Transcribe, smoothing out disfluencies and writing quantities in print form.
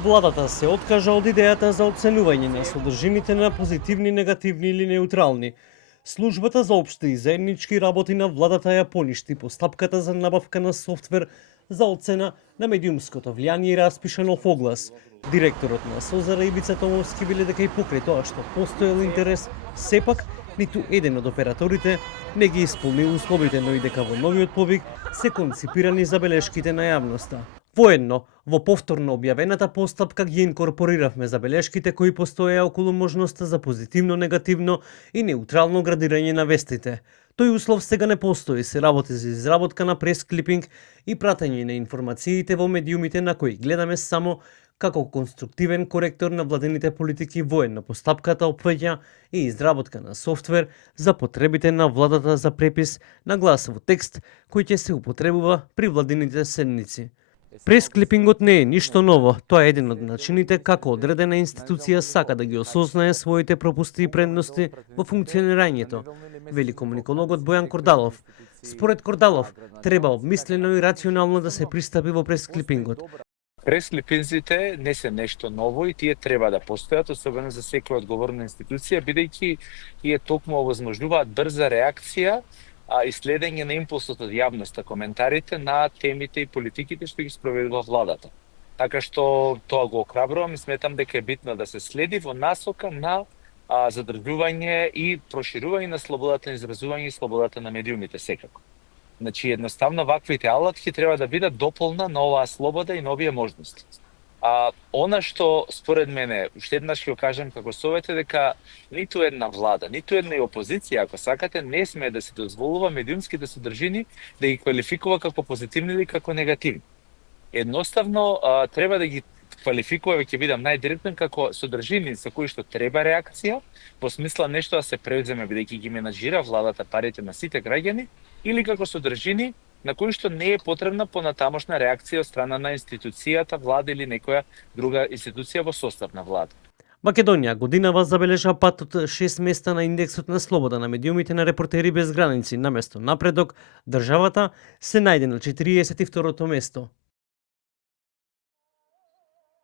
Владата се откажа од идејата за оценување на содржините на позитивни, негативни или неутрални. Службата за општи и заеднички работи на владата ја поништи постапката за набавка на софтвер за оцена на медиумското влијание и распиша нов оглас. Директорот на Созара Ибица Томовски вели дека и покрај тоа што постоел интерес, сепак ниту еден од операторите не ги исполнил условите, но и дека во новиот повик се конципирани забелешките на јавноста. Воедно, во повторно објавената постапка ги инкорпориравме забелешките кои постоеа околу можноста за позитивно, негативно и неутрално градирање на вестите. Тој услов сега не постои, се работи за изработка на пресклипинг и пратење на информациите во медиумите на кои гледаме само како конструктивен коректор на владените политики. Воедно постапката опфаќа и изработка на софтвер за потребите на владата за препис на гласово текст кој ќе се употребува при владините седници. Пресклипингот не е ништо ново, тоа е еден од начините како одредена институција сака да ги осознае своите пропусти и предности во функционирањето, вели комуникологот Бојан Кордалов. Според Кордалов, треба обмислено и рационално да се пристапи во пресклипингот. Пресклипинзите не се нешто ново и тие треба да постојат, особено за секоја одговорна институција, бидејќи тие токму овозможнуваат брза реакција и следење на импулсот од јавноста, коментарите на темите и политиките што ги спроведува владата. Така што тоа го охрабрувам и сметам дека е битно да се следи во насока на задржување и проширување на слободата на изразување и слободата на медиумите секако. Значи, едноставно ваквите алатки треба да бидат дополна на оваа слобода и на овие можности. Она што според мене, уште еднаш ќе го кажам како совет е дека ниту една влада, ниту една и опозиција, ако сакате, не смее да се дозволува медиумските содржини да ги квалификува како позитивни или како негативни. Едноставно треба да ги квалификува, ќе бидам најдиректен, како содржини за кои што треба реакција, во смисла нешто да се превземе бидејќи ги менаџира владата парите на сите граѓани, или како содржини на кои што не е потребна понатамошна реакција од страна на институцијата, влада или некоја друга институција во состав на влада. Македонија годинава забележа пат од 6 места на индексот на слобода на медиумите на Репортери без граници. Наместо напредок, државата се најде на 42-то место.